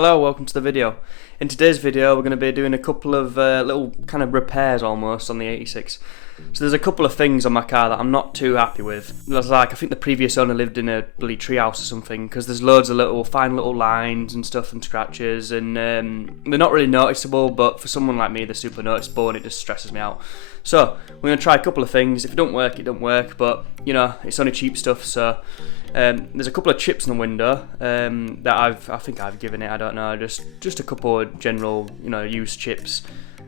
Hello, welcome to the video. In today's video we're going to be doing a couple of little kind of repairs almost on the 86. So there's a couple of things on my car that I'm not too happy with. There's I think the previous owner lived in a bloody treehouse or something, because there's loads of fine little lines and stuff and scratches, and they're not really noticeable, but for someone like me they're super noticeable and it just stresses me out. So we're going to try a couple of things. If it don't work, it don't work, but you know, it's only cheap stuff. So there's a couple of chips in the window that I think I've given it, I don't know, just a couple of general, you know, used chips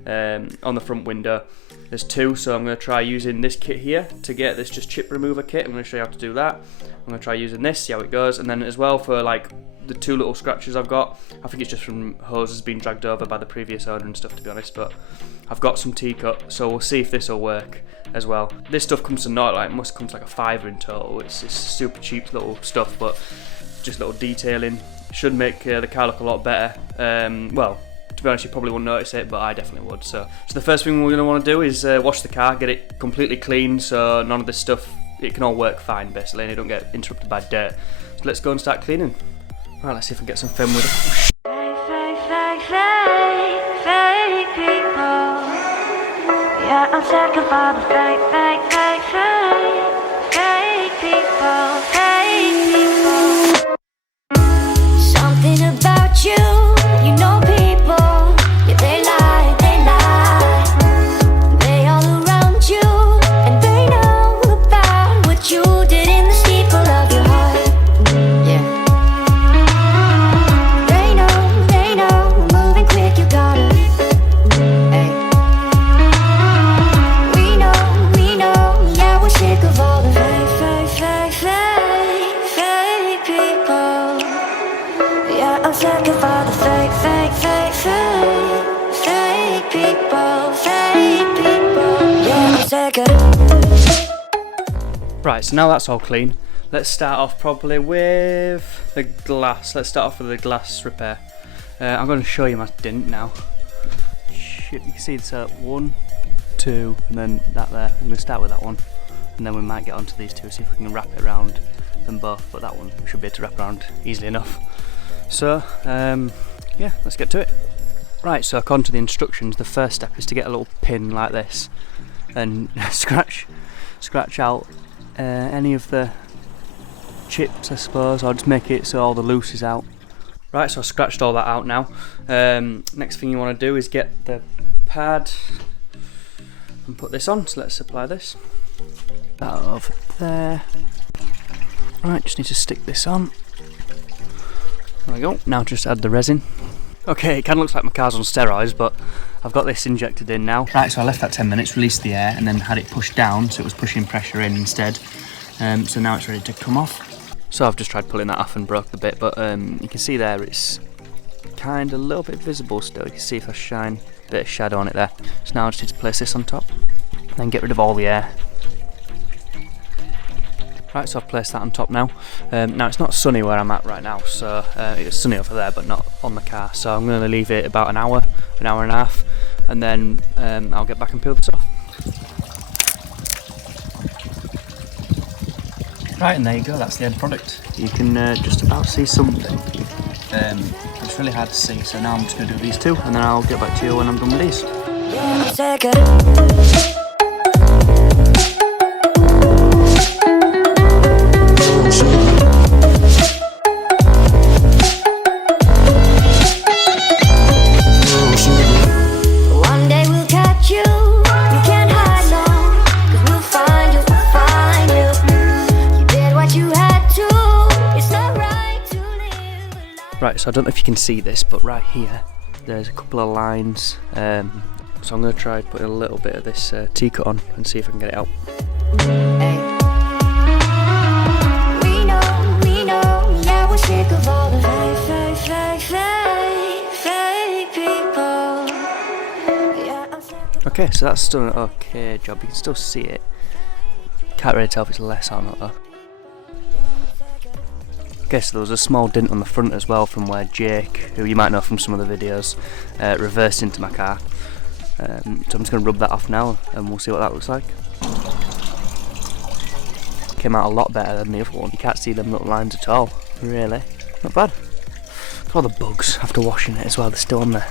on the front window. There's two, so I'm going to try using this kit here to get this just chip remover kit. I'm going to show you how to do that. I'm going to try using this, see how it goes, and then as well for like the two little scratches I've got, I think it's just from hoses being dragged over by the previous owner and stuff, to be honest, but I've got some T-cut, so we'll see if this will work as well. This stuff comes to not like, it must come to like a £5 in total. It's super cheap little stuff, but just little detailing. Should make the car look a lot better. Well, to be honest, you probably won't notice it, but I definitely would. So the first thing we're going to want to do is wash the car, get it completely clean, so none of this stuff, it can all work fine basically, and it don't get interrupted by dirt. So let's go and start cleaning. Right, let's see if I can get some film with it. Fake people. Yeah, I'm sick of all the fake people. Something about you know people. Yeah, they lie. They all around you, and they know about what you did in the steeple of your heart. Yeah. They know, moving quick, you gotta. Hey. We know, yeah, we're sick of all the fake people. Yeah, I'm sick of all the fake people. Yeah, I'm sick of. Right, so now that's all clean, let's start off probably with the glass. Let's start off with the glass repair. I'm going to show you my dint now. Shit, you can see it's 1, 2, and then that there. I'm going to start with that one, and then we might get onto these two, see if we can wrap it around them both, but that one we should be able to wrap around easily enough. So, yeah, let's get to it. Right, so according to the instructions, the first step is to get a little pin like this and scratch out any of the chips, I suppose, or just make it so all the loose is out. Right, so I scratched all that out now. Next thing you want to do is get the pad and put this on, so let's apply this. That over there. Right, just need to stick this on. There we go, now just add the resin. Okay, it kind of looks like my car's on steroids, but I've got this injected in now. Right, so I left that 10 minutes, released the air, and then had it pushed down, so it was pushing pressure in instead. So now it's ready to come off. So I've just tried pulling that off and broke the bit, but you can see there it's kind of a little bit visible still. You can see if I shine a bit of shadow on it there. So now I just need to place this on top, then get rid of all the air. Right, so I've placed that on top now. Now it's not sunny where I'm at right now, so it's sunny over there but not on the car, so I'm going to leave it about an hour and a half, and then I'll get back and peel this off. Right, and there you go, that's the end product. You can just about see something. It's really hard to see, so now I'm just going to do these two, and then I'll get back to you when I'm done with these. Right, so I don't know if you can see this, but right here there's a couple of lines, so I'm going to try putting a little bit of this T-cut on and see if I can get it out. We know, yeah, we're sick of all the fake people. Yeah, I'm sick of. Okay, so that's done an okay job. You can still see it. Can't really tell if it's less or not though. Okay, so there was a small dent on the front as well from where Jake, who you might know from some of the videos, reversed into my car. So I'm just going to rub that off now and we'll see what that looks like. Came out a lot better than the other one. You can't see them little lines at all, really. Not bad. all the bugs after washing it as well, they're still on there.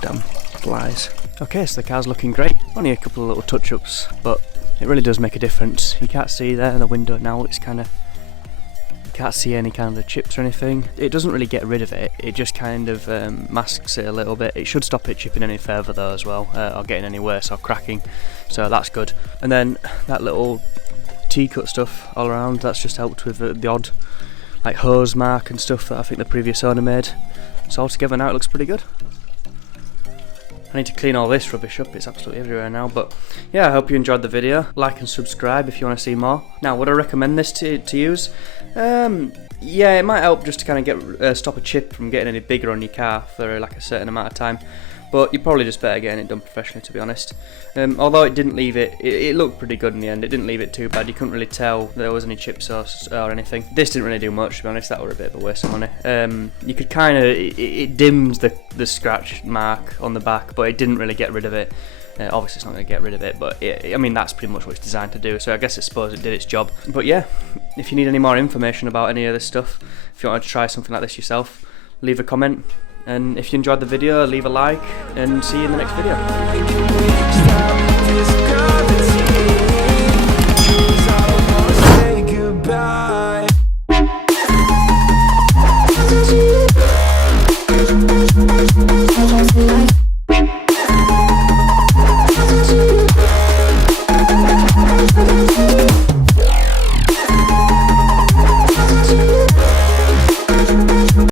Damn flies. Okay, so the car's looking great. Only a couple of little touch-ups, but it really does make a difference. You can't see there in the window now, it's kind of... You can't see any kind of the chips or anything. It doesn't really get rid of it, it just kind of masks it a little bit. It should stop it chipping any further though as well, or getting any worse or cracking, so that's good. And then that little T-cut stuff all around, that's just helped with the odd like hose mark and stuff that I think the previous owner made. So altogether now it looks pretty good. I need to clean all this rubbish up, it's absolutely everywhere now, but yeah, I hope you enjoyed the video. Like and subscribe if you want to see more. Now, would I recommend this to use? Yeah, it might help just to kind of get stop a chip from getting any bigger on your car for like a certain amount of time, but you're probably just better getting it done professionally, to be honest. Although it didn't leave it looked pretty good in the end, it didn't leave it too bad, you couldn't really tell there was any chips or anything. This didn't really do much, to be honest, that were a bit of a waste of money. You could kind of, it dimmed the scratch mark on the back, but it didn't really get rid of it. Obviously it's not going to get rid of it, but I mean that's pretty much what it's designed to do, so I suppose it did its job. But yeah, if you need any more information about any of this stuff, if you want to try something like this yourself, leave a comment. And if you enjoyed the video, leave a like, and see you in the next video.